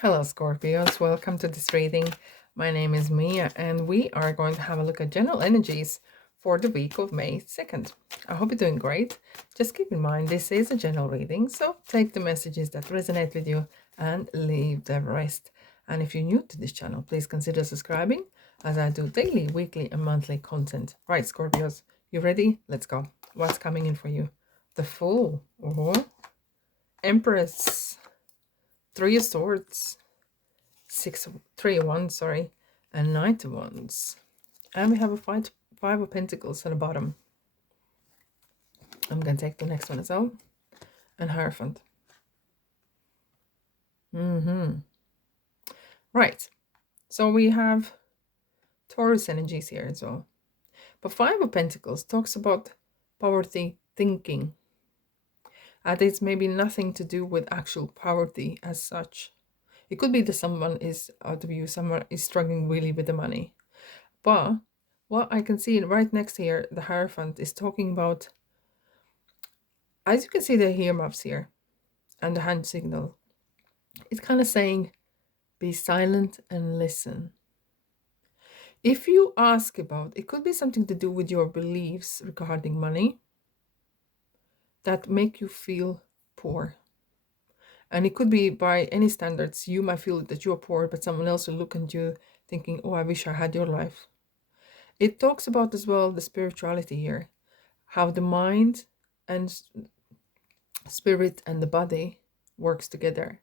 Hello, Scorpios. Welcome to this reading. My name is Mia, and we are going to have a look at general energies for the week of May 2nd. I hope you're doing great. Just keep in mind, this is a general reading, so take the messages that resonate with you and leave the rest. And if you're new to this channel, please consider subscribing, as I do daily, weekly, and monthly content. Right, Scorpios, you ready? Let's go. What's coming in for you? The Fool. Empress. Three of Swords. Three of Wands, sorry, and Knight of Wands. And we have a five of Pentacles at the bottom. I'm going to take the next one as well. And Hierophant. Right. So we have Taurus energies here as well. But Five of Pentacles talks about poverty thinking. And it's maybe nothing to do with actual poverty as such. It could be that someone is out of you, someone is struggling really with the money. But what I can see right next here, the Hierophant is talking about, as you can see the earmuffs here and the hand signal, it's kind of saying, be silent and listen. If you ask about, it could be something to do with your beliefs regarding money that make you feel poor. And it could be by any standards, you might feel that you're poor, but someone else will look at you thinking, oh, I wish I had your life. It talks about as well the spirituality here, how the mind and spirit and the body works together.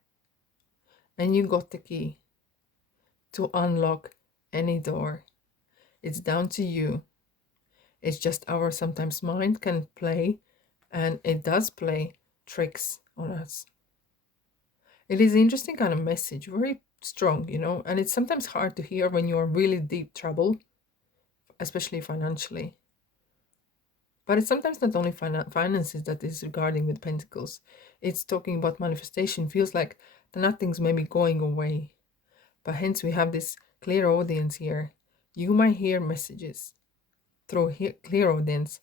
And you got the key to unlock any door. It's down to you. It's just our sometimes mind can play, and it does play tricks on us. It is an interesting kind of message, very strong, and it's sometimes hard to hear when you're in really deep trouble, especially financially. But it's sometimes not only finances that is regarding with Pentacles. It's talking about manifestation. Feels like the nothing's maybe going away. But hence we have this clear audience here. You might hear messages through clear audience,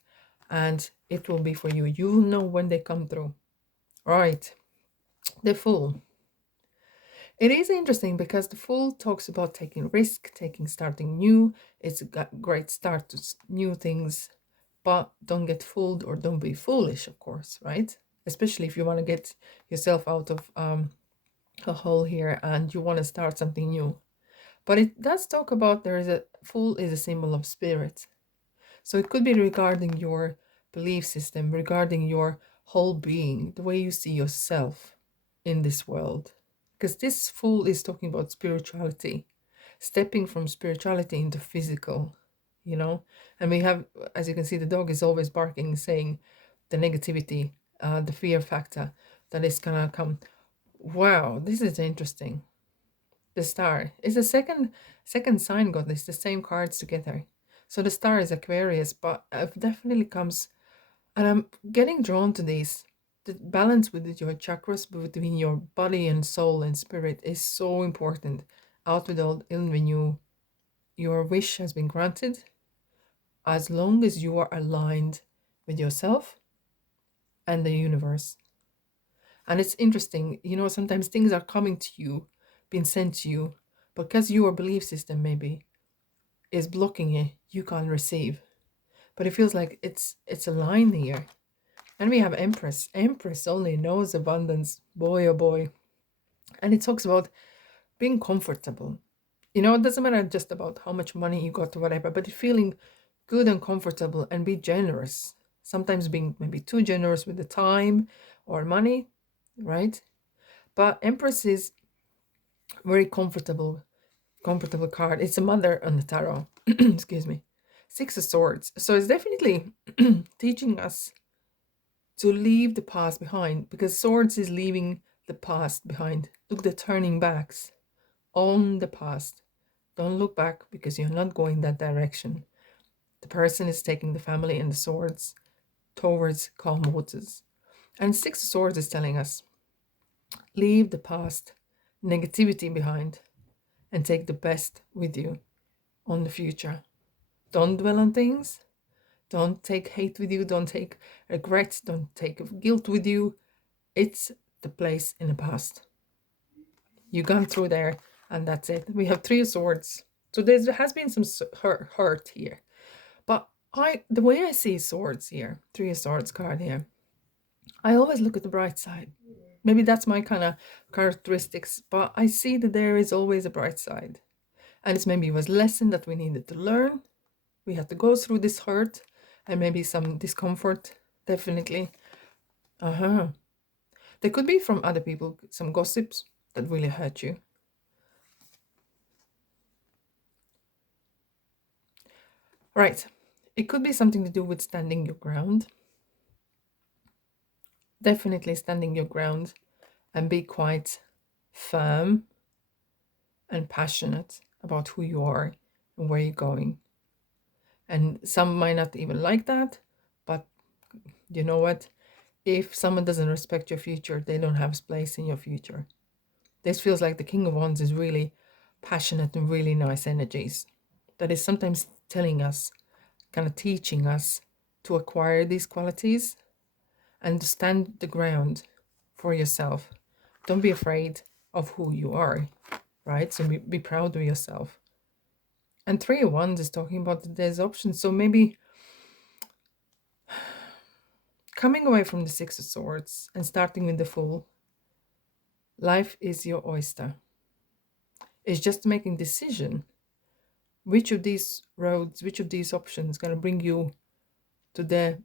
and it will be for you. You'll know when they come through. All right. The Fool. It is interesting because the Fool talks about taking risk, starting new. It's a great start to new things, but don't get fooled or don't be foolish, of course, right? Especially if you want to get yourself out of a hole here and you want to start something new. But it does talk about Fool is a symbol of spirit. So it could be regarding your belief system, regarding your whole being, the way you see yourself in this world. Because this Fool is talking about spirituality, stepping from spirituality into physical, And we have, as you can see, the dog is always barking, saying the negativity, the fear factor that is gonna come. Wow, this is interesting. The Star is the second sign got this, the same cards together. So the Star is Aquarius, but it definitely comes, and I'm getting drawn to these. The balance with your chakras between your body and soul and spirit is so important. Out with all ill when your wish has been granted, as long as you are aligned with yourself and the universe. And it's interesting, sometimes things are coming to you, being sent to you, because your belief system maybe is blocking it, you can't receive. But it feels like it's a line here. And we have Empress. Empress only knows abundance. Boy, oh boy. And it talks about being comfortable. It doesn't matter just about how much money you got or whatever, but feeling good and comfortable and be generous. Sometimes being maybe too generous with the time or money, right? But Empress is very comfortable card. It's a mother on the tarot. Excuse me. Six of Swords. So it's definitely teaching us to leave the past behind, because Swords is leaving the past behind. Look, the turning backs on the past. Don't look back, because you're not going that direction. The person is taking the family and the swords towards calm waters. And Six of Swords is telling us, leave the past negativity behind and take the best with you on the future. Don't dwell on things. Don't take hate with you. Don't take regrets. Don't take guilt with you. It's the place in the past. You've gone through there, and that's it. We have Three of Swords. So there has been some hurt here. But the way I see swords here, Three of Swords card here, I always look at the bright side. Maybe that's my kind of characteristics, but I see that there is always a bright side. And it's maybe it was a lesson that we needed to learn. We had to go through this hurt and maybe some discomfort, definitely. Uh-huh. There could be from other people some gossips that really hurt you. Right. It could be something to do with standing your ground. Definitely standing your ground and be quite firm and passionate about who you are and where you're going. And some might not even like that, but you know what? If someone doesn't respect your future, they don't have a place in your future. This feels like the King of Wands is really passionate and really nice energies. That is sometimes telling us, kind of teaching us to acquire these qualities and to stand the ground for yourself. Don't be afraid of who you are, right? So be proud of yourself. And Three of Wands is talking about that there's options. So maybe coming away from the Six of Swords and starting with the Fool, life is your oyster. It's just making decision. Which of these roads, which of these options is going to bring you to the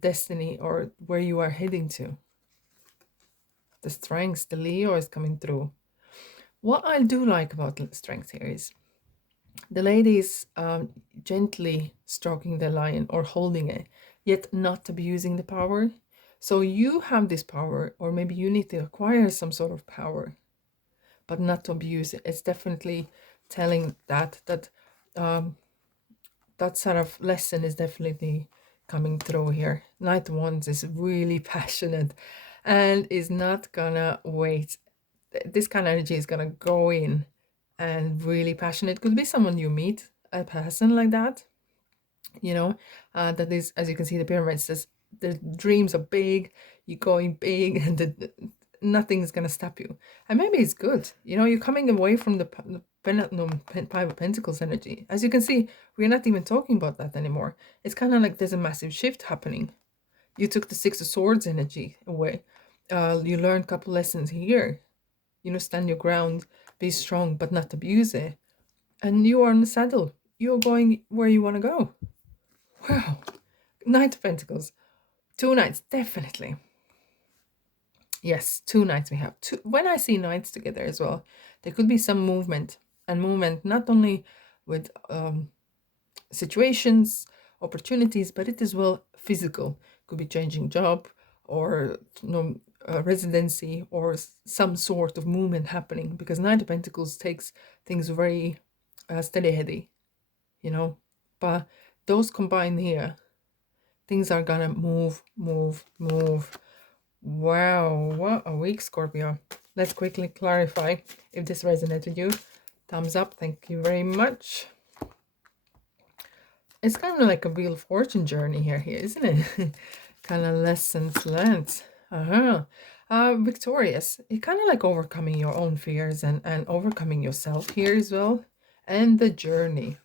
destiny or where you are heading to? The strengths, the Leo is coming through. What I do like about the strength here is the lady is gently stroking the lion or holding it, yet not abusing the power. So you have this power, or maybe you need to acquire some sort of power, but not to abuse it. It's definitely telling that that sort of lesson is definitely coming through here. Knight of Wands is really passionate and is not gonna wait. This kind of energy is gonna go in and really passionate. Could be someone you meet, a person like that, you know, that is, as you can see, the pyramid says the dreams are big, you're going big, and nothing's gonna stop you. And maybe it's good, you know, you're coming away from the Five of Pentacles energy. As you can see, we're not even talking about that anymore. It's kind of like there's a massive shift happening. You took the Six of Swords energy away. You learned a couple lessons here. You know, stand your ground, be strong, but not abuse it. And you are on the saddle. You're going where you want to go. Wow. Knight of Pentacles. Two knights, definitely. Yes, two knights we have. Two. When I see knights together as well, there could be some movement. And movement not only with situations, opportunities, but it is well physical. Could be changing job or residency or some sort of movement happening, because Knight of Pentacles takes things very steady heady, you know. But those combined here, things are gonna move. Wow, what a week, Scorpio. Let's quickly clarify if this resonated with you. Thumbs up, thank you very much. It's kind of like a Wheel of Fortune journey here, isn't it? Kind of lessons learned. Victorious. It kind of like overcoming your own fears and overcoming yourself here as well. And the journey.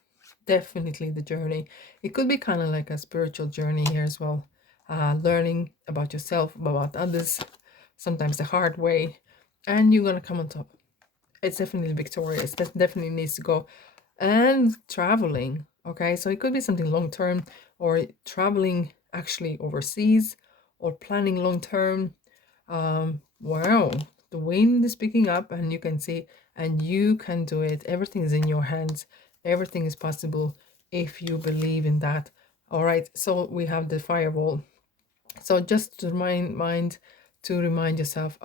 Definitely the journey. It could be kind of like a spiritual journey here as well. Learning about yourself, about others, sometimes the hard way. And you're going to come on top. It's definitely victorious. That definitely needs to go. And traveling. Okay, so it could be something long term, or traveling actually overseas, or planning long term. Wow, the wind is picking up, and you can see, and you can do it. Everything is in your hands. Everything is possible if you believe in that. All right, so we have the firewall. So just to remind yourself,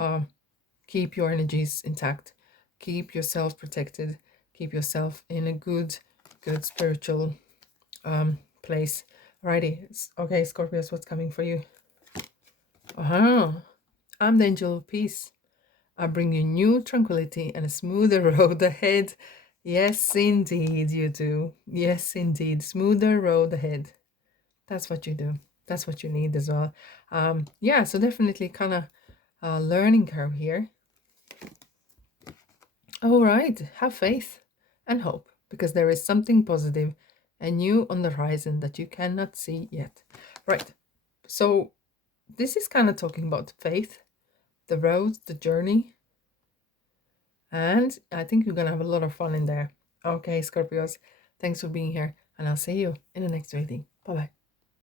keep your energies intact, keep yourself protected, keep yourself in a good spiritual place. Alrighty, okay, Scorpios, what's coming for you? I'm the angel of peace. I bring you new tranquility and a smoother road ahead. Yes, indeed, you do. Yes, indeed, smoother road ahead. That's what you do. That's what you need as well. Yeah, so definitely kind of learning curve here. All right, have faith and hope because there is something positive and new on the horizon that you cannot see yet. Right. So, this is kind of talking about faith, the road, the journey, and I think you're going to have a lot of fun in there. Okay, Scorpios, thanks for being here, and I'll see you in the next reading. Bye bye.